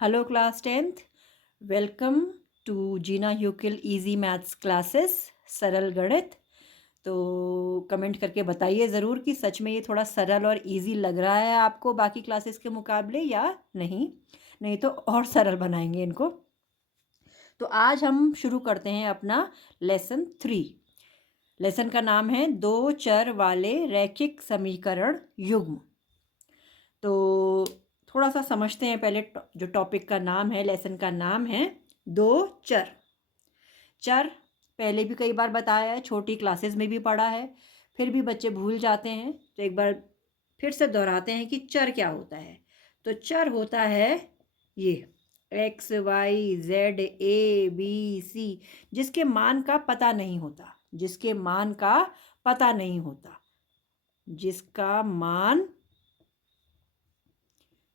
Hello class 10th। Welcome to जीना यूकिल easy maths classes सरल गणित। तो कमेंट करके बताइए ज़रूर कि सच में ये थोड़ा सरल और इजी लग रहा है आपको बाकी क्लासेस के मुकाबले या नहीं। नहीं तो और सरल बनाएंगे इनको। तो आज हम शुरू करते हैं अपना लेसन 3। लेसन का नाम है दो चर वाले रैखिक समीकरण युग्म। तो थोड़ा सा समझते हैं पहले जो टॉपिक का नाम है, लेसन का नाम है दो चर। चर पहले भी कई बार बताया है, छोटी क्लासेस में भी पढ़ा है, फिर भी बच्चे भूल जाते हैं तो एक बार फिर से दोहराते हैं कि चर क्या होता है। तो चर होता है ये X Y Z A B C, जिसके मान का पता नहीं होता, जिसके मान का पता नहीं होता, जिसका मान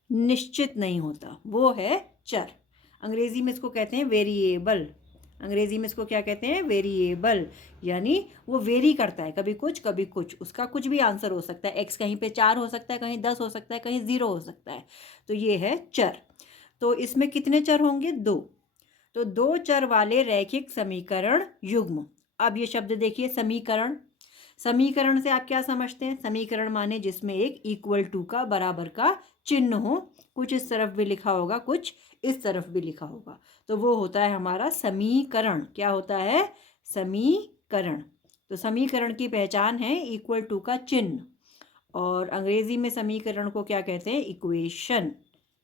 निश्चित नहीं होता, वो है चर। अंग्रेजी में इसको कहते हैं वेरिएबल। अंग्रेजी में इसको क्या कहते हैं? वेरिएबल। यानी वो वेरी करता है, कभी कुछ कभी कुछ, उसका कुछ भी आंसर हो सकता है। एक्स कहीं पे 4 हो सकता है, कहीं 10 हो सकता है, कहीं 0 हो सकता है। तो ये है चर। तो इसमें कितने चर होंगे? 2। तो दो चर वाले रैखिक समीकरण युग्म। अब ये शब्द देखिए, समीकरण। समीकरण से आप क्या समझते हैं? समीकरण माने जिसमें एक इक्वल टू का, बराबर का चिन्ह हो। कुछ इस तरफ भी लिखा होगा, कुछ इस तरफ भी लिखा होगा, तो वो होता है हमारा समीकरण। क्या होता है? समीकरण। तो समीकरण की पहचान है इक्वल टू का चिन्ह। और अंग्रेजी में समीकरण को क्या कहते हैं? इक्वेशन।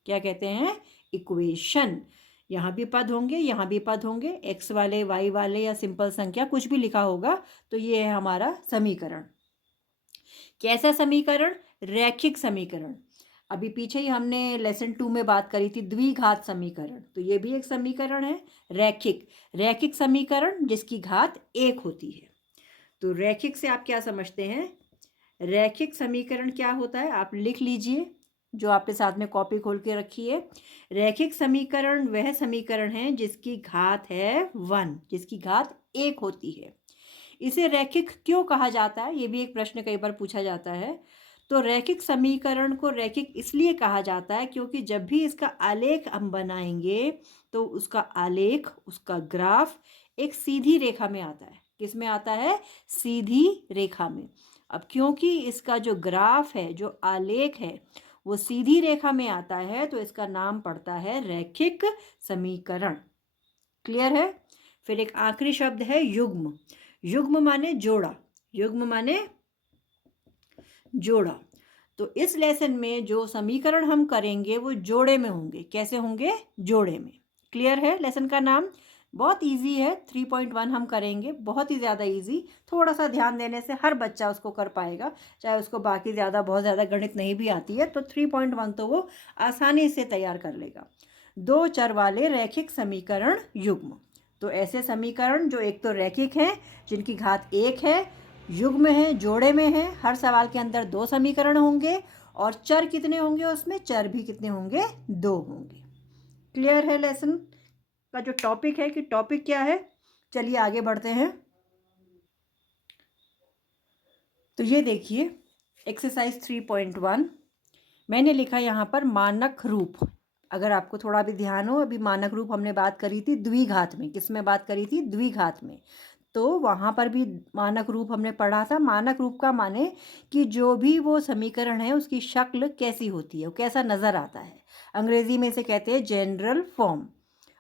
क्या कहते हैं? इक्वेशन। यहाँ भी पद होंगे, यहाँ भी पद होंगे, एक्स वाले, वाई वाले या सिंपल संख्या कुछ भी लिखा होगा, तो ये है हमारा समीकरण। कैसा समीकरण? रैखिक समीकरण। अभी पीछे ही हमने लेसन 2 में बात करी थी द्विघात समीकरण, तो ये भी एक समीकरण है रैखिक। रैखिक समीकरण जिसकी घात 1 होती है। तो रैखिक से आप क्या समझते हैं? रैखिक समीकरण क्या होता है आप लिख लीजिए, जो आपके साथ में कॉपी खोल के रखी है। रैखिक समीकरण वह समीकरण है जिसकी घात है 1, जिसकी घात 1 होती है। इसे रैखिक क्यों कहा जाता है? ये भी एक प्रश्न कई बार पूछा जाता है। तो रैखिक समीकरण को रैखिक इसलिए कहा जाता है क्योंकि जब भी इसका आलेख हम बनाएंगे तो उसका आलेख, उसका ग्राफ एक सीधी रेखा में आता है। किस में आता है? सीधी रेखा में। अब क्योंकि इसका जो ग्राफ है, जो आलेख है, वो सीधी रेखा में आता है, तो इसका नाम पड़ता है रैखिक समीकरण। क्लियर है? फिर एक आखिरी शब्द है युग्म। युग्म माने जोड़ा। युग्म माने जोड़ा। तो इस लेसन में जो समीकरण हम करेंगे वो जोड़े में होंगे। कैसे होंगे? जोड़े में। क्लियर है? लेसन का नाम बहुत इजी है। 3.1 हम करेंगे, बहुत ही ज़्यादा इजी। थोड़ा सा ध्यान देने से हर बच्चा उसको कर पाएगा, चाहे उसको बाकी बहुत ज़्यादा गणित नहीं भी आती है, तो 3.1 तो वो आसानी से तैयार कर लेगा। दो चर वाले रैखिक समीकरण युग्म। तो ऐसे समीकरण जो एक तो रैखिक हैं, जिनकी घात 1 है, युग्म है, जोड़े में है। हर सवाल के अंदर 2 समीकरण होंगे और चर कितने होंगे? उसमें चर भी कितने होंगे? 2 होंगे। क्लियर है? लेसन का जो टॉपिक है कि टॉपिक क्या है, चलिए आगे बढ़ते हैं। तो ये देखिए एक्सरसाइज 3.1 मैंने लिखा यहाँ पर मानक रूप। अगर आपको थोड़ा भी ध्यान हो, अभी मानक रूप हमने बात करी थी द्विघात में। किस में बात करी थी? द्विघात में। तो वहाँ पर भी मानक रूप हमने पढ़ा था। मानक रूप का माने कि जो भी वो समीकरण है उसकी शक्ल कैसी होती है, वो कैसा नज़र आता है। अंग्रेजी में इसे कहते हैं जनरल फॉर्म।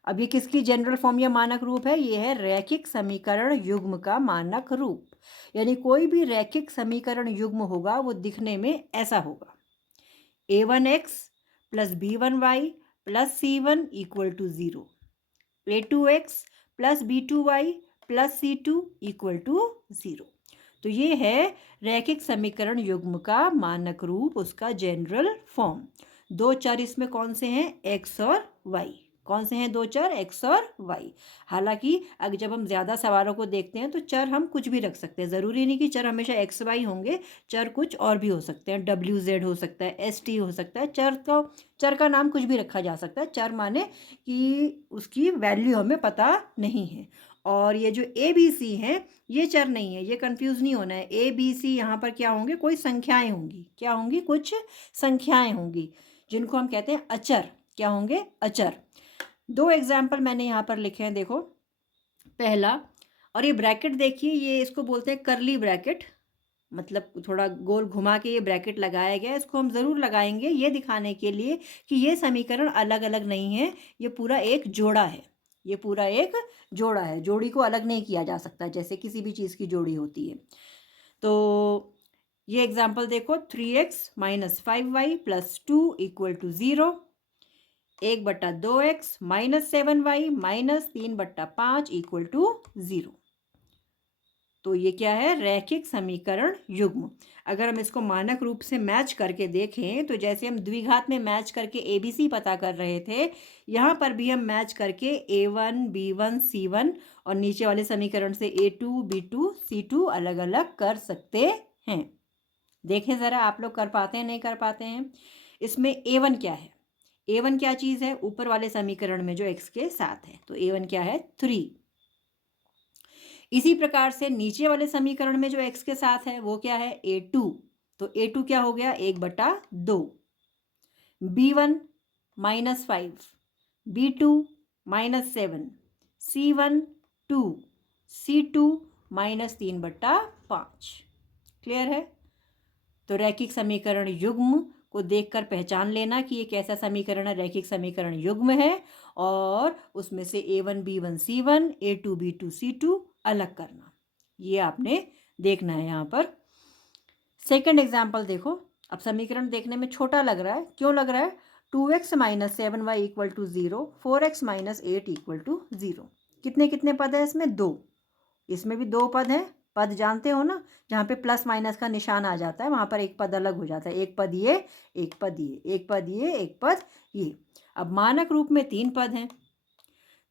अब ये किसकी जनरल फॉर्म या मानक रूप है? ये है रैखिक समीकरण युग्म का मानक रूप। यानी कोई भी रैखिक समीकरण युग्म होगा वो दिखने में ऐसा होगा। a1x plus b1y plus c1 equal to 0, a2x plus b2y plus c2 equal to 0। तो ये है रैखिक समीकरण युग्म का मानक रूप, उसका जनरल फॉर्म। दो चर इसमें कौन से हैं? x और y। कौन से हैं दो चर? x और y। हालांकि अगर जब हम ज़्यादा सवालों को देखते हैं तो चर हम कुछ भी रख सकते हैं। ज़रूरी नहीं कि चर हमेशा x y होंगे, चर कुछ और भी हो सकते हैं। w z हो सकता है, s t हो सकता है। चर का नाम कुछ भी रखा जा सकता है। चर माने कि उसकी वैल्यू हमें पता नहीं है। और ये जो ए बी सी हैं ये चर नहीं है, ये कंफ्यूज नहीं होना है। ए बी सी यहाँ पर क्या होंगे? कोई संख्याएं होंगी। क्या होंगी? कुछ संख्याएं होंगी जिनको हम कहते हैं अचर। क्या होंगे? अचर। 2 एग्जाम्पल मैंने यहाँ पर लिखे हैं, देखो। पहला, और ये ब्रैकेट देखिए, ये इसको बोलते हैं करली ब्रैकेट, मतलब थोड़ा गोल घुमा के ये ब्रैकेट लगाया गया है। इसको हम ज़रूर लगाएंगे ये दिखाने के लिए कि ये समीकरण अलग अलग नहीं है, ये पूरा एक जोड़ा है। ये पूरा एक जोड़ा है, जोड़ी को अलग नहीं किया जा सकता जैसे किसी भी चीज़ की जोड़ी होती है। तो ये एग्जाम्पल देखो, 3x minus 5y plus 2 equal to 0, 1/2x minus 7y minus 3/5 equal to 0। तो ये क्या है? रैखिक समीकरण युग्म। अगर हम इसको मानक रूप से मैच करके देखें तो जैसे हम द्विघात में मैच करके ABC पता कर रहे थे, यहाँ पर भी हम मैच करके A1 B1 C1 और नीचे वाले समीकरण से A2 B2 C2 अलग अलग कर सकते हैं। देखें ज़रा, आप लोग कर पाते हैं नहीं कर पाते हैं? इसमें A1 क्या है? A1 क्या चीज़ है? ऊपर वाले समीकरण में जो x के साथ है, तो A1 क्या है? 3। इसी प्रकार से नीचे वाले समीकरण में जो x के साथ है वो क्या है? A2। तो A2 क्या हो गया? 1/2। B1 minus 5, B2 minus 7, C1 2, C2 minus 3/5। Clear है? तो रैखिक समीकरण युग्म को देखकर पहचान लेना कि ये कैसा समीकरण है, रैखिक समीकरण युग्म है, और उसमें से A1 B1 C1 A2 B2 C2 अलग करना, ये आपने देखना है यहाँ पर। सेकंड एग्जाम्पल देखो। अब समीकरण देखने में छोटा लग रहा है, क्यों लग रहा है? 2x minus 7y equal to 0, 4x minus 8 equal to 0। कितने कितने पद है इसमें? 2। इसमें भी 2 पद हैं। पद जानते हो ना, जहाँ पे प्लस माइनस का निशान आ जाता है वहाँ पर एक पद अलग हो जाता है। एक पद ये, एक पद ये, एक पद ये, एक पद ये। अब मानक रूप में 3 पद हैं,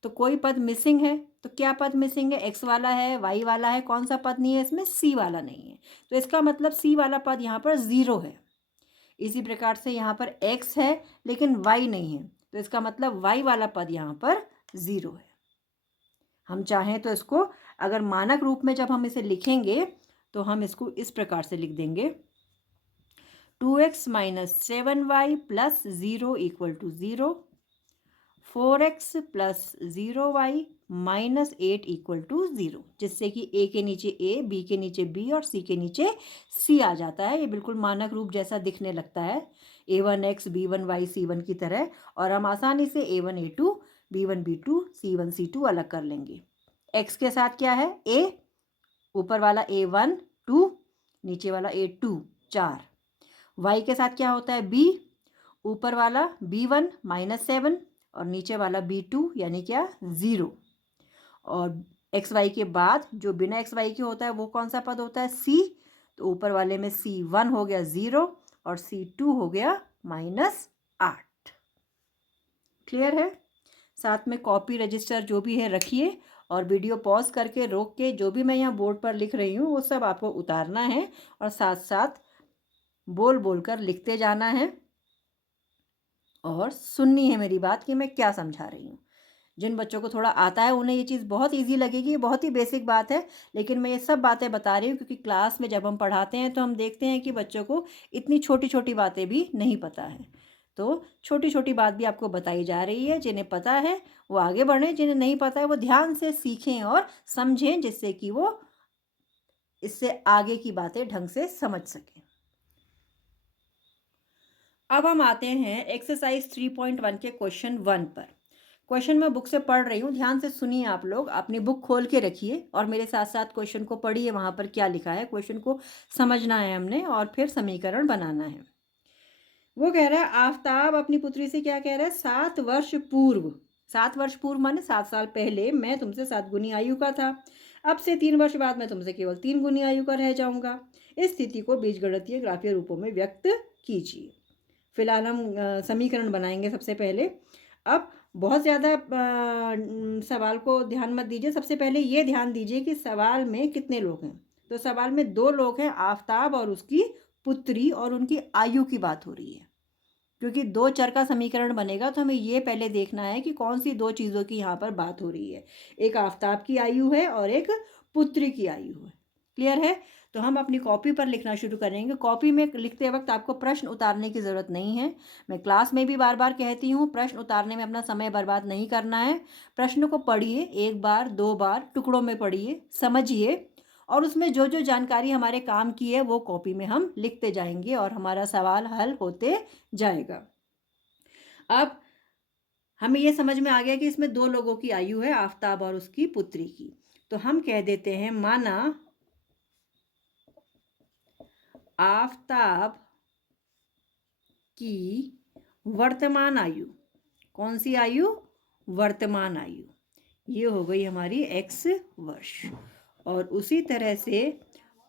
तो कोई पद मिसिंग है। तो क्या पद मिसिंग है? x वाला है, y वाला है, कौन सा पद नहीं है इसमें? c वाला नहीं है। तो इसका मतलब c वाला पद यहाँ पर 0 है। इसी प्रकार से यहाँ पर x है लेकिन y नहीं है, तो इसका मतलब y वाला पद यहाँ पर 0 है। हम चाहें तो इसको अगर मानक रूप में जब हम इसे लिखेंगे तो हम इसको इस प्रकार से लिख देंगे, 2x minus 7y plus 0 equal to 0, 4x plus 0y minus 8 equal to 0, जिससे कि a के नीचे a, b के नीचे b और c के नीचे c आ जाता है। ये बिल्कुल मानक रूप जैसा दिखने लगता है, a1x b1y c1 की तरह। और हम आसानी से a1 a2 b1 b2 c1 c2 अलग कर लेंगे। x के साथ क्या है? a, ऊपर वाला a1 2, नीचे वाला a2 4। y के साथ क्या होता है? b, ऊपर वाला b1 माइनस 7 और नीचे वाला b2 यानी क्या? 0। और एक्स वाई के बाद जो बिना एक्स वाई के होता है वो कौन सा पद होता है? c। तो ऊपर वाले में c1 हो गया 0 और c2 हो गया माइनस 8। क्लियर है? साथ में कॉपी रजिस्टर जो भी है रखिए, और वीडियो पॉज करके रोक के जो भी मैं यहाँ बोर्ड पर लिख रही हूँ वो सब आपको उतारना है और साथ साथ बोल बोल कर लिखते जाना है और सुननी है मेरी बात कि मैं क्या समझा रही हूँ। जिन बच्चों को थोड़ा आता है उन्हें ये चीज़ बहुत इजी लगेगी, ये बहुत ही बेसिक बात है, लेकिन मैं ये सब बातें बता रही हूँ क्योंकि क्लास में जब हम पढ़ाते हैं तो हम देखते हैं कि बच्चों को इतनी छोटी छोटी बातें भी नहीं पता है। तो छोटी छोटी बात भी आपको बताई जा रही है, जिन्हें पता है वो आगे बढ़ें, जिन्हें नहीं पता है वो ध्यान से सीखें और समझें, जिससे कि वो इससे आगे की बातें ढंग से समझ सकें। अब हम आते हैं एक्सरसाइज 3.1 के क्वेश्चन 1 पर। क्वेश्चन मैं बुक से पढ़ रही हूँ, ध्यान से सुनिए। आप लोग अपनी बुक खोल के रखिए और मेरे साथ साथ क्वेश्चन को पढ़िए, वहाँ पर क्या लिखा है। क्वेश्चन को समझना है हमने और फिर समीकरण बनाना है। वो कह रहा है आफताब अपनी पुत्री से क्या कह रहा है? 7 वर्ष पूर्व, 7 वर्ष पूर्व माने 7 साल पहले मैं तुमसे 7 गुनी आयु का था। अब से 3 वर्ष बाद मैं तुमसे केवल 3 गुनी आयु का रह जाऊंगा। इस स्थिति को बीजगणितीय ग्राफीय रूपों में व्यक्त कीजिए। फिलहाल हम समीकरण बनाएंगे सबसे पहले। अब बहुत ज़्यादा सवाल को ध्यान मत दीजिए, सबसे पहले ये ध्यान दीजिए कि सवाल में कितने लोग हैं। तो सवाल में 2 लोग हैं, आफताब और उसकी पुत्री, और उनकी आयु की बात हो रही है। क्योंकि 2 चर का समीकरण बनेगा तो हमें ये पहले देखना है कि कौन सी 2 चीज़ों की यहाँ पर बात हो रही है। एक आफताब की आयु है और एक पुत्री की आयु है। क्लियर है? तो हम अपनी कॉपी पर लिखना शुरू करेंगे। कॉपी में लिखते वक्त आपको प्रश्न उतारने की ज़रूरत नहीं है। मैं क्लास में भी बार बार कहती हूँ, प्रश्न उतारने में अपना समय बर्बाद नहीं करना है। प्रश्न को पढ़िए, 1 बार 2 बार टुकड़ों में पढ़िए, समझिए और उसमें जो जो जानकारी हमारे काम की है वो कॉपी में हम लिखते जाएंगे और हमारा सवाल हल होते जाएगा। अब हमें ये समझ में आ गया कि इसमें 2 लोगों की आयु है, आफताब और उसकी पुत्री की। तो हम कह देते हैं माना आफताब की वर्तमान आयु, कौन सी आयु? वर्तमान आयु, ये हो गई हमारी x वर्ष। और उसी तरह से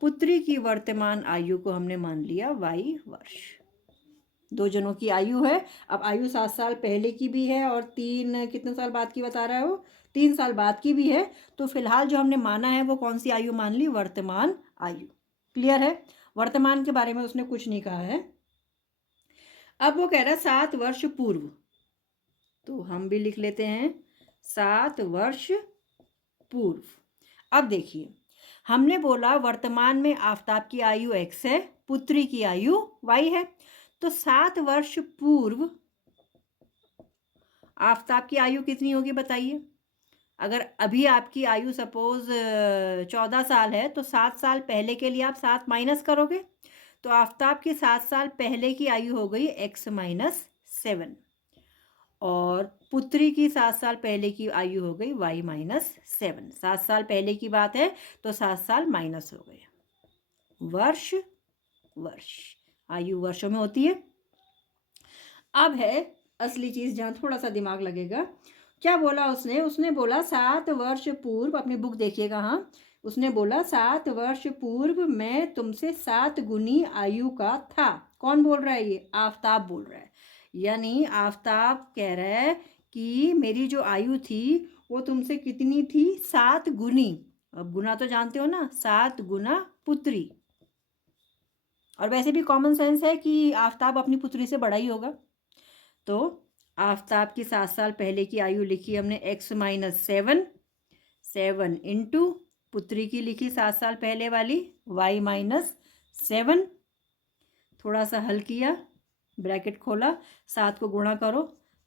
पुत्री की वर्तमान आयु को हमने मान लिया y वर्ष। 2 जनों की आयु है। अब आयु 7 साल पहले की भी है और 3 कितने साल बाद की बता रहा है वो? 3 साल बाद की भी है। तो फिलहाल जो हमने माना है वो कौन सी आयु मान ली? वर्तमान आयु। क्लियर है? वर्तमान के बारे में उसने कुछ नहीं कहा है। अब वो कह रहा है 7 वर्ष पूर्व, तो हम भी लिख लेते हैं 7 वर्ष पूर्व। अब देखिए, हमने बोला वर्तमान में आफताब की आयु x है, पुत्री की आयु y है। तो 7 वर्ष पूर्व आफताब की आयु कितनी होगी बताइए? अगर अभी आपकी आयु सपोज 14 साल है तो 7 साल पहले के लिए आप 7 माइनस करोगे, तो आफताब की 7 साल पहले की आयु हो गई x माइनस 7 और पुत्री की 7 साल पहले की आयु हो गई y माइनस 7। 7 साल पहले की बात है तो 7 साल माइनस हो गए। वर्ष वर्ष, आयु वर्षों में होती है। अब है असली चीज़ जहाँ थोड़ा सा दिमाग लगेगा। क्या बोला उसने? उसने बोला 7 वर्ष पूर्व, अपनी बुक देखिएगा, हाँ, उसने बोला 7 वर्ष पूर्व मैं तुमसे 7 गुनी आयु का था। कौन बोल रहा है? ये आफताब बोल रहा है। यानी आफताब कह रहा है कि मेरी जो आयु थी वो तुमसे कितनी थी? 7 गुनी। अब गुना तो जानते हो ना, 7 गुना पुत्री। और वैसे भी कॉमन सेंस है कि आफताब अपनी पुत्री से बड़ा ही होगा। तो आफताब की 7 साल पहले की आयु लिखी हमने x माइनस 7, 7 इंटू पुत्री की लिखी 7 साल पहले वाली y माइनस 7। थोड़ा सा हल किया, ब्रैकेट खोला, 7 को गुणा करो,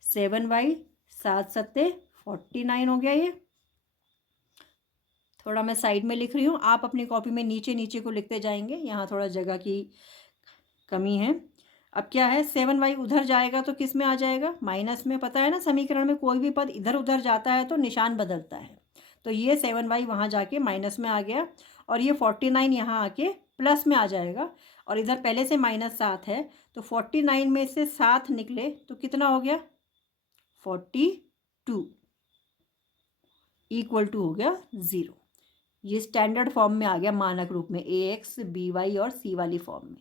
7y, 7 सत्ते 49 हो गया। ये थोड़ा मैं साइड में लिख रही हूँ, आप अपनी कॉपी में नीचे नीचे को लिखते जाएंगे, यहाँ थोड़ा जगह की कमी है। अब क्या है, 7y उधर जाएगा तो किस में आ जाएगा? माइनस में। पता है ना, समीकरण में कोई भी पद इधर उधर जाता है तो निशान बदलता है। तो ये 7y वहाँ जाके माइनस में आ गया और ये 49 यहाँ आके प्लस में आ जाएगा। और इधर पहले से माइनस 7 है तो 49 में से 7 निकले तो कितना हो गया? 42 इक्वल टू हो गया 0। ये स्टैंडर्ड फॉर्म में आ गया, मानक रूप में, ax by और c वाली फॉर्म में।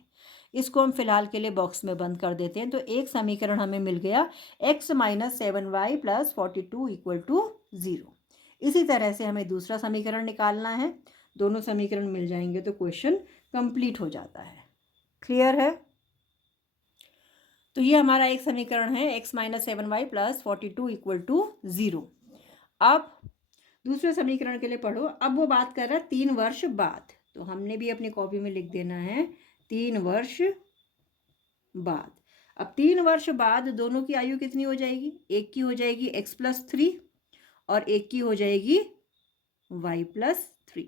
इसको हम फिलहाल के लिए बॉक्स में बंद कर देते हैं। तो एक समीकरण हमें मिल गया x minus 7y plus 42 equal to 0। इसी तरह से हमें दूसरा समीकरण निकालना है। दोनों समीकरण मिल जाएंगे तो क्वेश्चन कंप्लीट हो जाता है। क्लियर है? तो ये हमारा एक समीकरण है, x minus 7y plus 42 equal to 0। अब दूसरे समीकरण के लिए पढ़ो। अब वो बात कर रहा है 3 वर्ष बाद, तो हमने भी अपनी कॉपी में लिख देना है 3 वर्ष बाद। अब 3 वर्ष बाद दोनों की आयु कितनी हो जाएगी? एक की हो जाएगी x प्लस 3 और एक की हो जाएगी y प्लस 3।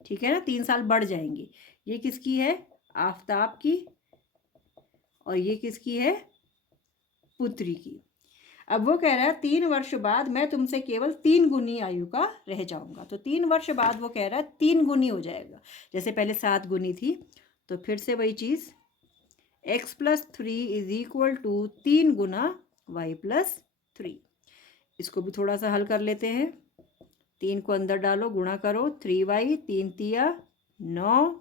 ठीक है ना, 3 साल बढ़ जाएंगे। ये किसकी है? आफताब की। और ये किसकी है? पुत्री की। अब वो कह रहा है 3 वर्ष बाद मैं तुमसे केवल 3 गुनी आयु का रह जाऊंगा। तो 3 वर्ष बाद वो कह रहा है 3 गुनी हो जाएगा। जैसे पहले 7 गुनी थी, तो फिर से वही चीज़, x plus 3 is equal to 3 गुना y प्लस 3। इसको भी थोड़ा सा हल कर लेते हैं। 3 को अंदर डालो, गुणा करो, 3y, 3 तिया 9,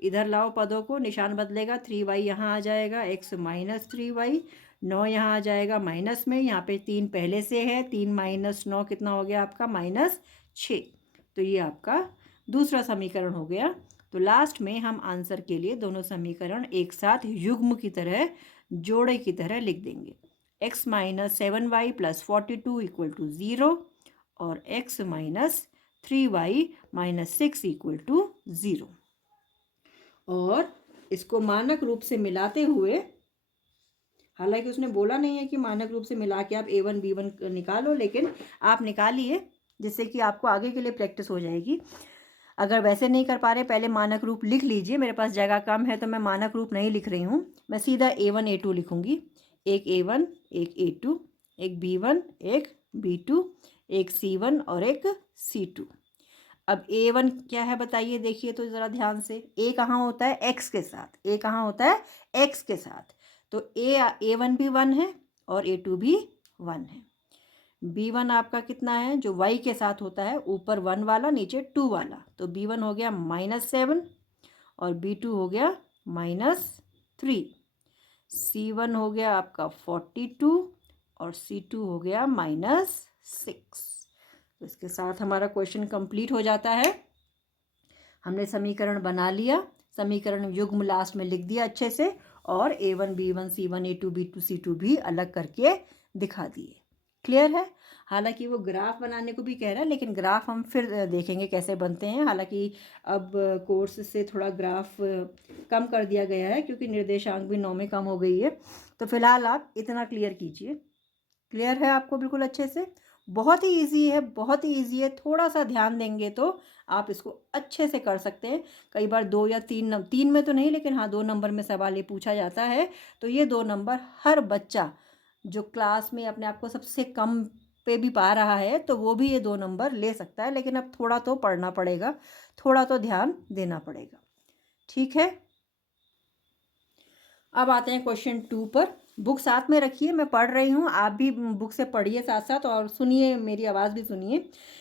इधर लाओ पदों को, निशान बदलेगा, 3y यहाँ आ जाएगा, x माइनस 3y, 9 यहाँ आ जाएगा माइनस में, यहाँ पे 3 पहले से है, 3 माइनस 9 कितना हो गया आपका? माइनस 6। तो ये आपका दूसरा समीकरण हो गया। तो लास्ट में हम आंसर के लिए दोनों समीकरण एक साथ युग्म की तरह, जोड़े की तरह लिख देंगे। x minus 7y plus 42 equal to 0 और x minus 3y minus 6 equal to 0। और इसको मानक रूप से मिलाते हुए, हालांकि उसने बोला नहीं है कि मानक रूप से मिला के आप A1 B1 निकालो, लेकिन आप निकालिए जिससे कि आपको आगे के लिए प्रैक्टिस हो जाएगी। अगर वैसे नहीं कर पा रहे, पहले मानक रूप लिख लीजिए। मेरे पास जगह कम है तो मैं मानक रूप नहीं लिख रही हूँ, मैं सीधा A1 A2 लिखूंगी। एक A1 एक A2, एक B1 एक B2, एक C1 और एक C2। अब A1 क्या है बताइए, देखिए तो ज़रा ध्यान से। A कहाँ होता है? X के साथ। A कहाँ होता है? X के साथ। तो A1 भी 1 है और A2 भी 1 है। B1 आपका कितना है? जो Y के साथ होता है, ऊपर 1 वाला नीचे 2 वाला। तो B1 हो गया -7 और B2 हो गया -3। C1 हो गया आपका 42 और C2 हो गया -6। तो इसके साथ हमारा क्वेश्चन कंप्लीट हो जाता है। हमने समीकरण बना लिया, समीकरण युग्म लास्ट में लिख दिया अच्छे से, और A1 B1 C1 A2 B2 C2 भी अलग करके दिखा दिए। क्लियर है? हालांकि वो ग्राफ बनाने को भी कह रहा है, लेकिन ग्राफ हम फिर देखेंगे कैसे बनते हैं। हालांकि अब कोर्स से थोड़ा ग्राफ कम कर दिया गया है क्योंकि निर्देशांक भी 9 में कम हो गई है। तो फिलहाल आप इतना क्लियर कीजिए। क्लियर है आपको बिल्कुल अच्छे से? बहुत ही इजी है, बहुत ही इजी है। थोड़ा सा ध्यान देंगे तो आप इसको अच्छे से कर सकते हैं। कई बार 2 या 3 में तो नहीं, लेकिन हाँ 2 नंबर में सवाल ये पूछा जाता है। तो ये 2 नंबर हर बच्चा जो क्लास में अपने आप को सबसे कम पे भी पा रहा है तो वो भी ये 2 नंबर ले सकता है। लेकिन अब थोड़ा तो पढ़ना पड़ेगा, थोड़ा तो ध्यान देना पड़ेगा। ठीक है, अब आते हैं क्वेश्चन 2 पर। बुक साथ में रखिए, मैं पढ़ रही हूँ, आप भी बुक से पढ़िए साथ साथ और सुनिए, मेरी आवाज़ भी सुनिए।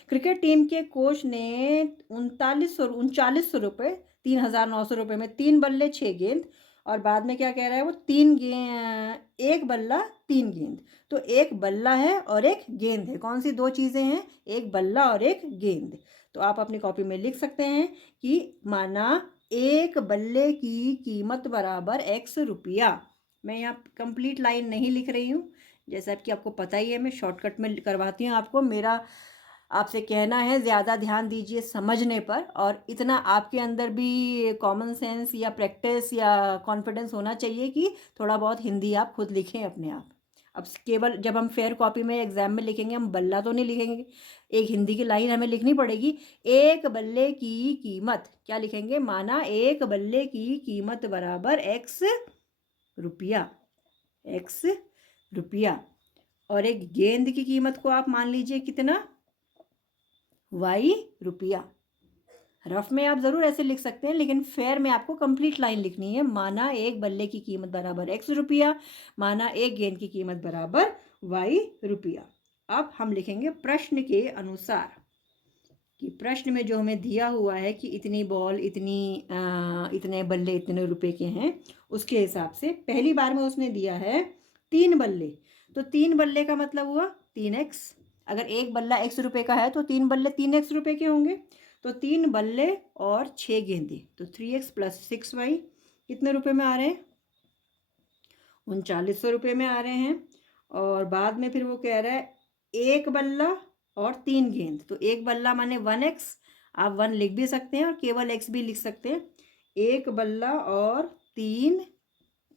क्रिकेट टीम के कोच ने 3900 रुपये, 3900 रुपये में 3 बल्ले 6 गेंद, और बाद में क्या कह रहा है वो, 3 गेंद, 1 बल्ला 3 गेंद। तो एक बल्ला है और एक गेंद है। कौन सी 2 चीज़ें हैं? एक बल्ला और एक गेंद। तो आप अपनी कॉपी में लिख सकते हैं कि माना एक बल्ले की कीमत बराबर X रुपया। मैं यहाँ कंप्लीट लाइन नहीं लिख रही हूँ, जैसा कि आपको पता ही है, मैं शॉर्टकट में करवाती हूँ आपको। मेरा आपसे कहना है ज़्यादा ध्यान दीजिए समझने पर, और इतना आपके अंदर भी कॉमन सेंस या प्रैक्टिस या कॉन्फिडेंस होना चाहिए कि थोड़ा बहुत हिंदी आप खुद लिखें अपने आप। अब केवल जब हम फेयर कॉपी में एग्जाम में लिखेंगे, हम बल्ला तो नहीं लिखेंगे, एक हिंदी की लाइन हमें लिखनी पड़ेगी। एक बल्ले की कीमत क्या लिखेंगे? माना एक बल्ले की कीमत बराबर X रुपया, X रुपया। और एक गेंद की कीमत को आप मान लीजिए कितना? Y रुपया। रफ में आप ज़रूर ऐसे लिख सकते हैं, लेकिन फेयर में आपको कंप्लीट लाइन लिखनी है। माना एक बल्ले की कीमत बराबर X रुपया, माना एक गेंद की कीमत बराबर Y रुपया। अब हम लिखेंगे प्रश्न के अनुसार, कि प्रश्न में जो हमें दिया हुआ है कि इतनी बॉल, इतने बल्ले इतने रुपए के हैं, उसके हिसाब से पहली बार में उसने दिया है 3 बल्ले। तो 3 बल्ले का मतलब हुआ 3x। अगर एक बल्ला X रुपए का है तो 3 बल्ले 3x रुपए के होंगे। तो 3 बल्ले और 6 गेंदे, तो 3x + 6y कितने रुपए में आ रहे हैं? 3900 रुपये में आ रहे हैं। और बाद में फिर वो कह रहा है एक बल्ला और 3 गेंद। तो एक बल्ला माने 1x, आप 1 लिख भी सकते हैं और केवल x भी लिख सकते हैं। एक बल्ला और 3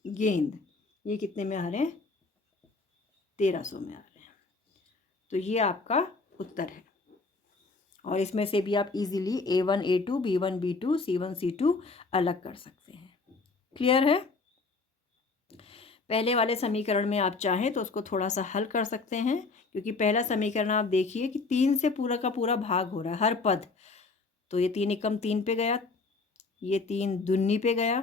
गेंद, ये कितने में आ रहे हैं? 1300 में आ रहे हैं। तो ये आपका उत्तर है। और इसमें से भी आप easily A1 A2 B1 B2 C1 C2 अलग कर सकते हैं। क्लियर है? पहले वाले समीकरण में आप चाहें तो उसको थोड़ा सा हल कर सकते हैं, क्योंकि पहला समीकरण आप देखिए कि 3 से पूरा का पूरा भाग हो रहा है हर पद। तो ये 3 एकम 3 पे गया, ये 3 दूनी पे गया,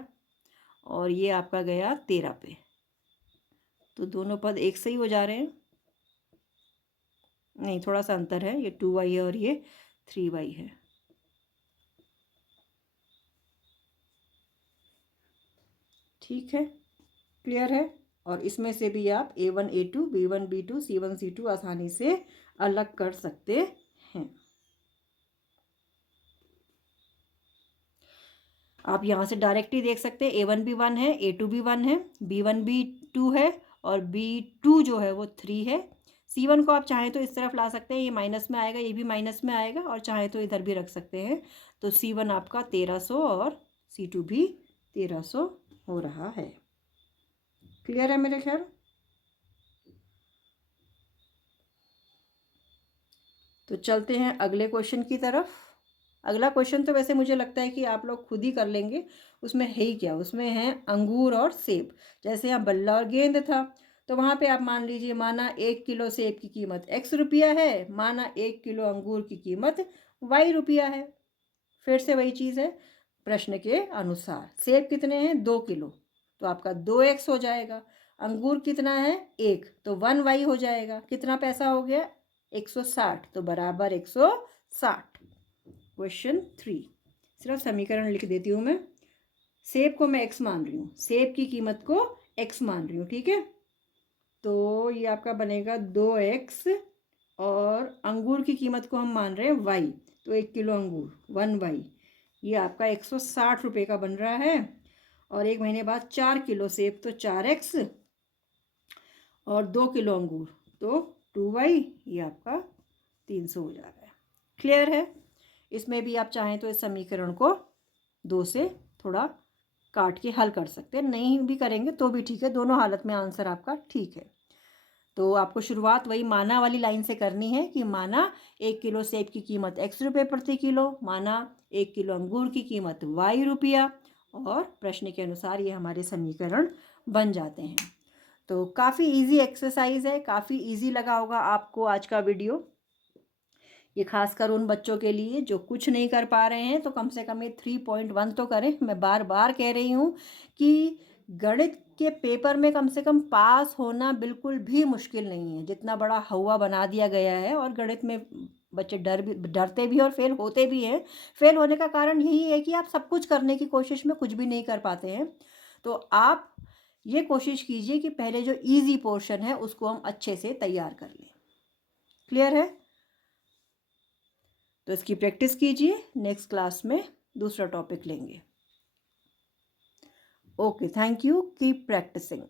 और ये आपका गया 13 पे। तो दोनों पद एक से ही हो जा रहे हैं। नहीं, थोड़ा सा अंतर है, ये 2y है और ये 3y है। ठीक है, क्लियर है? और इसमें से भी आप A1 A2 B1 B2 C1 C2 आसानी से अलग कर सकते हैं। आप यहाँ से डायरेक्ट ही देख सकते हैं, A1 भी 1 है, A2 भी 1 है, B1 भी 2 है, और B2 जो है वो 3 है, C1 को आप चाहें तो इस तरफ ला सकते हैं, ये माइनस में आएगा, ये भी माइनस में आएगा, और चाहें तो इधर भी रख सकते हैं। तो C1 आपका 1300 और C2 भी 1300 हो रहा है। क्लियर है मेरे ख्याल? तो चलते हैं अगले क्वेश्चन की तरफ। अगला क्वेश्चन तो वैसे मुझे लगता है कि आप लोग खुद ही कर लेंगे। उसमें है ही क्या, उसमें है अंगूर और सेब। जैसे यहाँ बल्ला और गेंद था, तो वहाँ पे आप मान लीजिए, माना 1 किलो सेब की कीमत x रुपया है, माना 1 किलो अंगूर की कीमत y रुपया है। फिर से वही चीज़ है, प्रश्न के अनुसार सेब कितने हैं, 2 किलो, तो आपका 2x हो जाएगा। अंगूर कितना है, 1, तो 1y हो जाएगा। कितना पैसा हो गया, 160, तो बराबर 160। क्वेश्चन 3, सिर्फ समीकरण लिख देती हूँ मैं। सेब को मैं x मान रही हूँ, सेब की कीमत को x मान रही हूँ, ठीक है। तो ये आपका बनेगा 2x, और अंगूर की कीमत को हम मान रहे हैं y, तो 1 किलो अंगूर 1y, ये आपका 160 रुपये का बन रहा है। और एक महीने बाद 4 किलो सेब, तो 4x, और 2 किलो अंगूर तो 2y, ये आपका 300 हो जा रहा है। क्लियर है? इसमें भी आप चाहें तो इस समीकरण को 2 से थोड़ा काट के हल कर सकते हैं, नहीं भी करेंगे तो भी ठीक है, दोनों हालत में आंसर आपका ठीक है। तो आपको शुरुआत वही माना वाली लाइन से करनी है कि माना 1 किलो सेब की कीमत x रुपये प्रति किलो, माना 1 किलो अंगूर की कीमत y रुपया, और प्रश्न के अनुसार ये हमारे समीकरण बन जाते हैं। तो काफ़ी इजी एक्सरसाइज है, काफ़ी इजी लगा होगा आपको आज का वीडियो। ये खासकर उन बच्चों के लिए जो कुछ नहीं कर पा रहे हैं, तो कम से कम ये 3.1 तो करें। मैं बार बार कह रही हूँ कि गणित के पेपर में कम से कम पास होना बिल्कुल भी मुश्किल नहीं है, जितना बड़ा हवा बना दिया गया है। और गणित में बच्चे डरते भी और फेल होते भी हैं। फेल होने का कारण यही है कि आप सब कुछ करने की कोशिश में कुछ भी नहीं कर पाते हैं। तो आप ये कोशिश कीजिए कि पहले जो ईजी पोर्शन है उसको हम अच्छे से तैयार कर लें। क्लियर है? तो इसकी प्रैक्टिस कीजिए, नेक्स्ट क्लास में दूसरा टॉपिक लेंगे। Okay, thank you, keep practising.